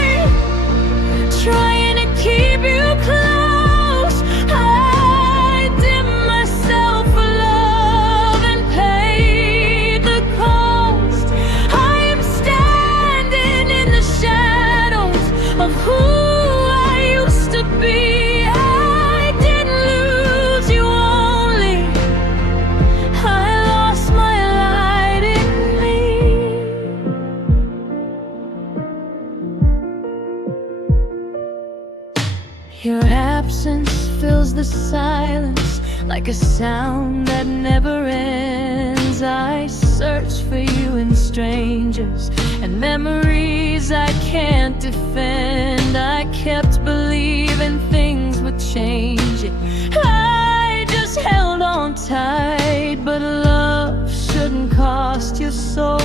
life trying to keep you close. I dimmed myself for love and paid the cost. I am standing in like a sound that never ends. I search for you in strangers and memories I can't defend. I kept believing things would change it. I just held on tight, but love shouldn't cost your soul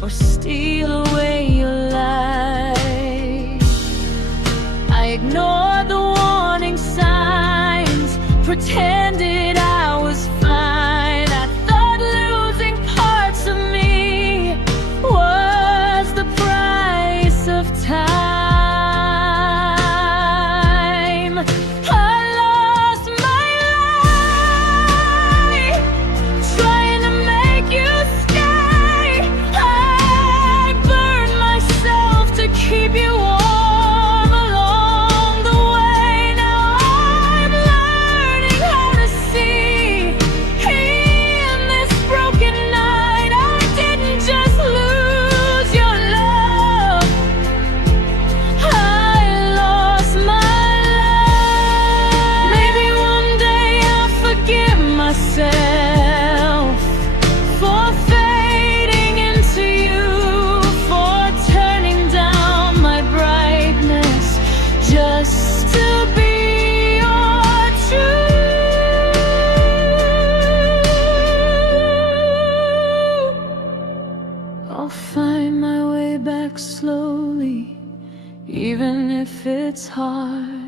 or steal away your life. I ignored the warning signs, pretended I was fine. I thought losing parts of me was the price of time. I lost my life trying to make you stay. I burned myself to keep you warm. For fading into you, for turning down my brightness just to be your truth. I'll find my way back slowly, even if it's hard.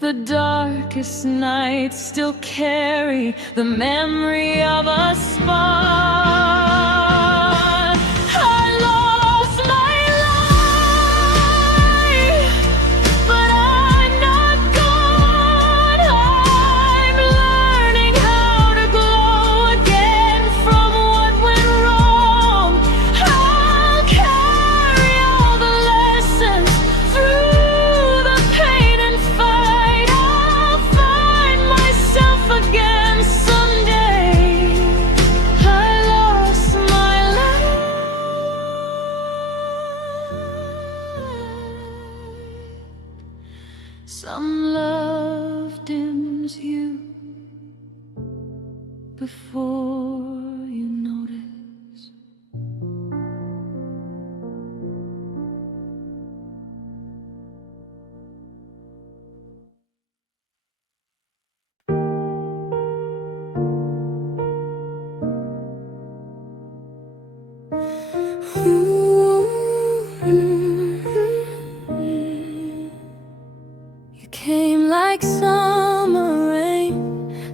The darkest nights still carry the memory of a spark. I lost my life, but I'm not gone. I'm learning how to glow again from what went wrong. I'll carry all the lessons through the pain and fight. Again someday. I lost my life. Some love dims you before you notice. You came like summer rain,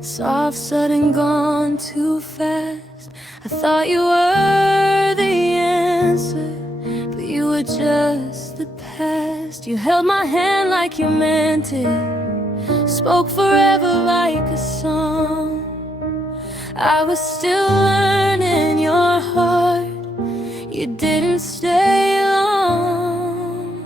soft, sudden, gone too fast. I thought you were the answer, but you were just the past. You held my hand like you meant it, spoke forever like a song. I was still learning your heart. You didn't stay long.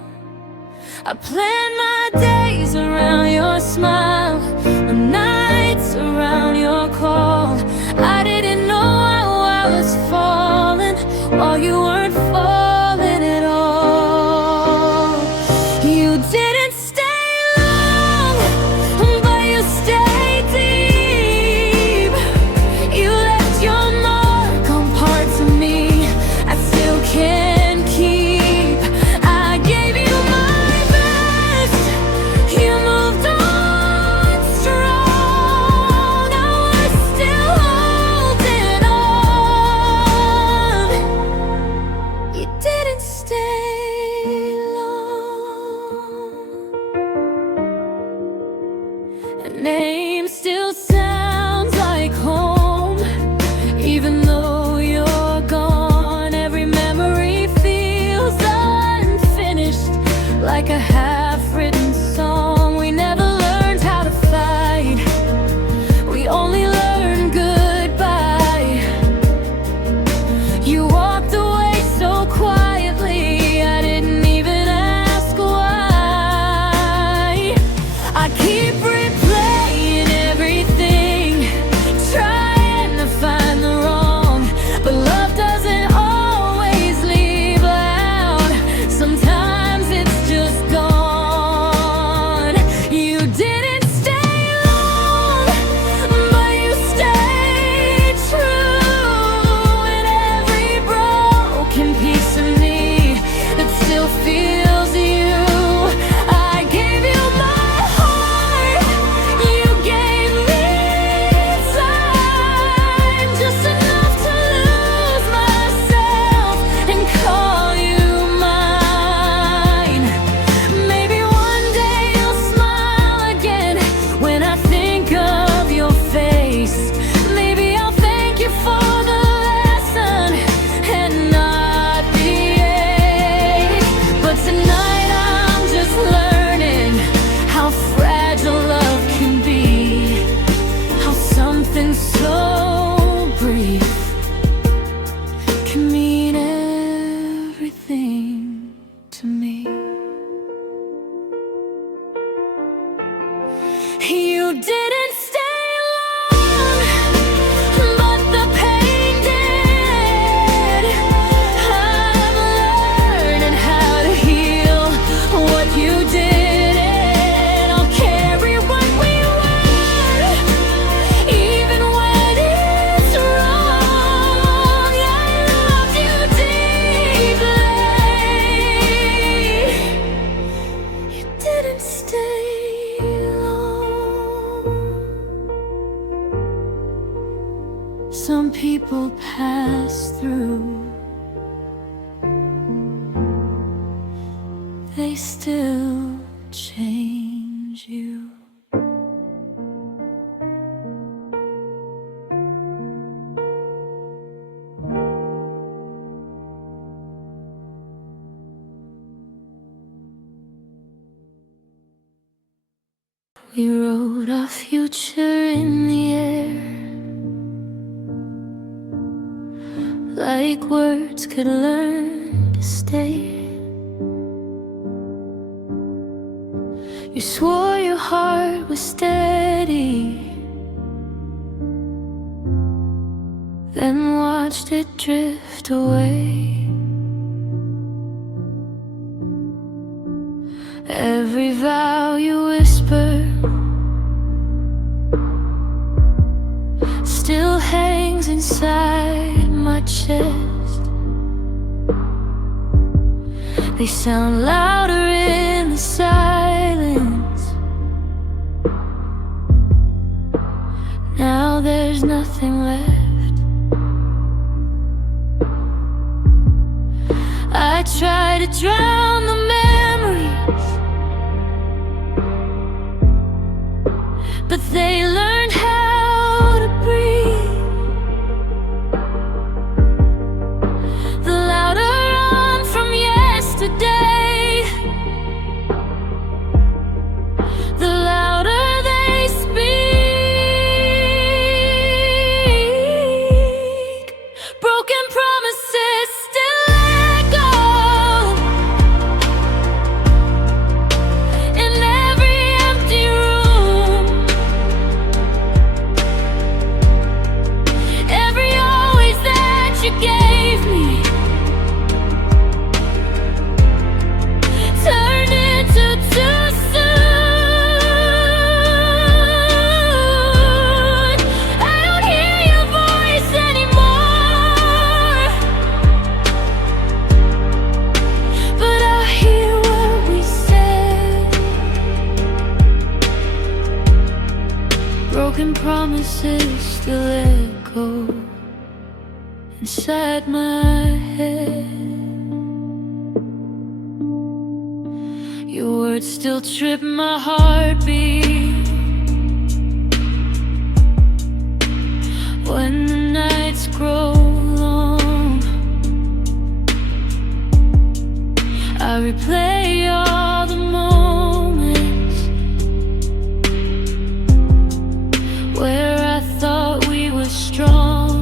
I planned my days around your smile, the nights around your call. I didn't know how I was falling while you weren't falling at all. You didn't stay long, but you stayed deep. You left your mark on parts of me I still can't keep. I gave you my best, you moved on strong. I was still holding on. people pass through, they still change you. We wrote our future in the air, like words could learn to stay. You swore your heart was steady, then watched it drift away. Every vow you whispered still hangs inside my chest. They sound louder in the silence. Now there's nothing left. I try to drown the memories, but they learned how to breathe. The louder run from yesterday, the louder they speak. Broken promises still echo in every empty room. Every always that you gave me turned into too soon. I don't hear your voice anymore, but I hear what we said. Broken promises still echo inside my head. Your words still trip my heartbeat when the nights grow long. I replay all the moments where I thought we were strong.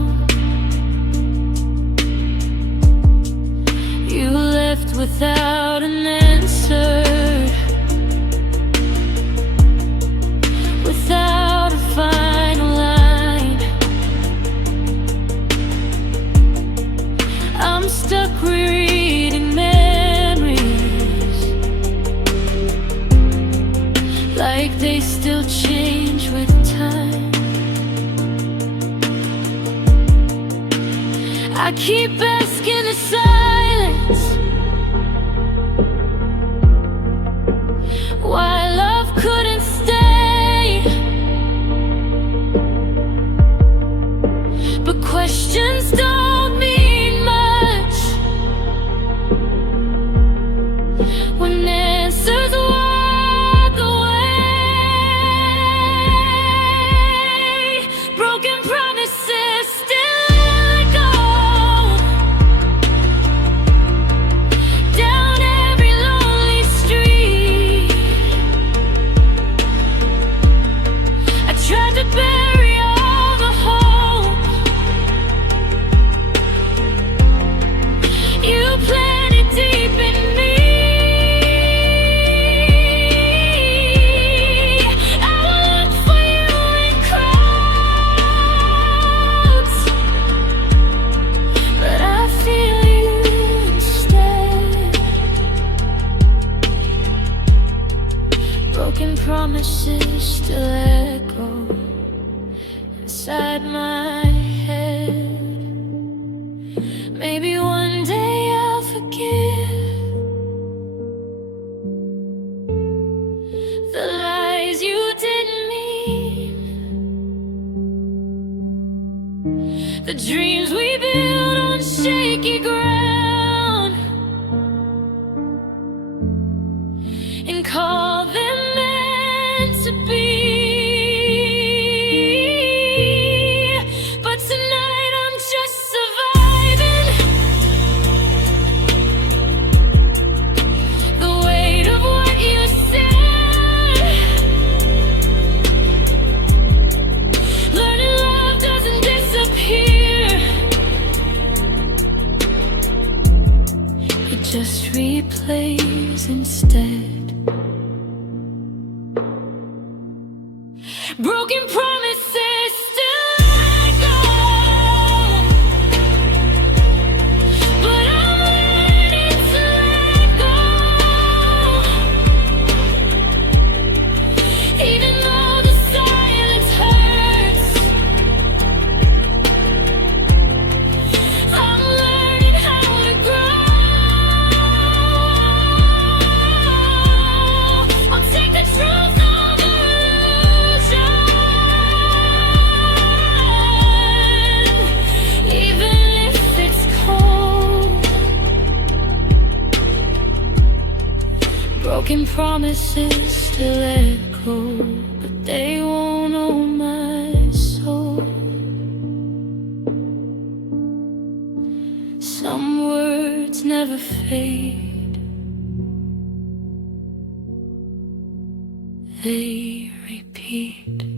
You left without an answer, without a final line. I'm stuck rereading memories, like they still change with time. I keep asking the silence why love couldn't stay, but questions don't mean much when answers walk away. Broken promises still echo down every lonely street. I tried to bury all the hope you planted deep in me. I will look for you in crowds, but I feel you instead. Broken promises still echo inside my head. Maybe one day I'll forgive the lies you didn't mean, the dreams dreams we build on shaky ground and call them meant to be. But tonight I'm just surviving the weight of what you said. Learning love doesn't disappear, it just replays instead. Broken promises still let go, but I'm learning to let go. Even though the silence hurts, I'm learning how to grow. I'll take the truth over illusion, even if it's cold. Broken promises still echo, but they won't own my soul. Some words never fade, they repeat.